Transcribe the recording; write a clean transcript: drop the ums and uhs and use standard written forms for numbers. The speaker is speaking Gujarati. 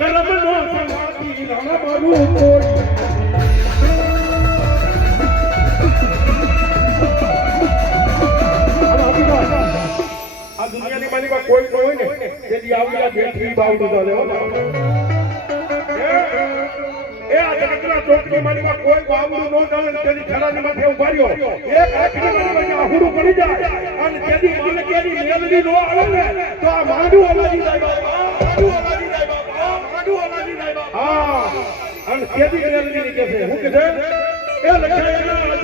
કરમનો સમાધિ રાણા મારું કોઈ આ દુનિયાની માલિકા કોઈ ન હોય ને તેથી આવી આ બેઠી બાવડી દો લેવો એ આ જગતના ચોકની માલિકા કોઈ બાવડું ન ચાલે તેની ખરાની માથે ઉભા રહ્યો એક આખરી માલિકા આહુડું પડી જાય અને તેની માલિકાની મેલડી નો આવે ને તો આ માંડું અલાજી જાય બાબા માંડું અલાજી જાય બાબા હા અને તેની મેલડી ની કે છે હું કે છે એ લખાયેલા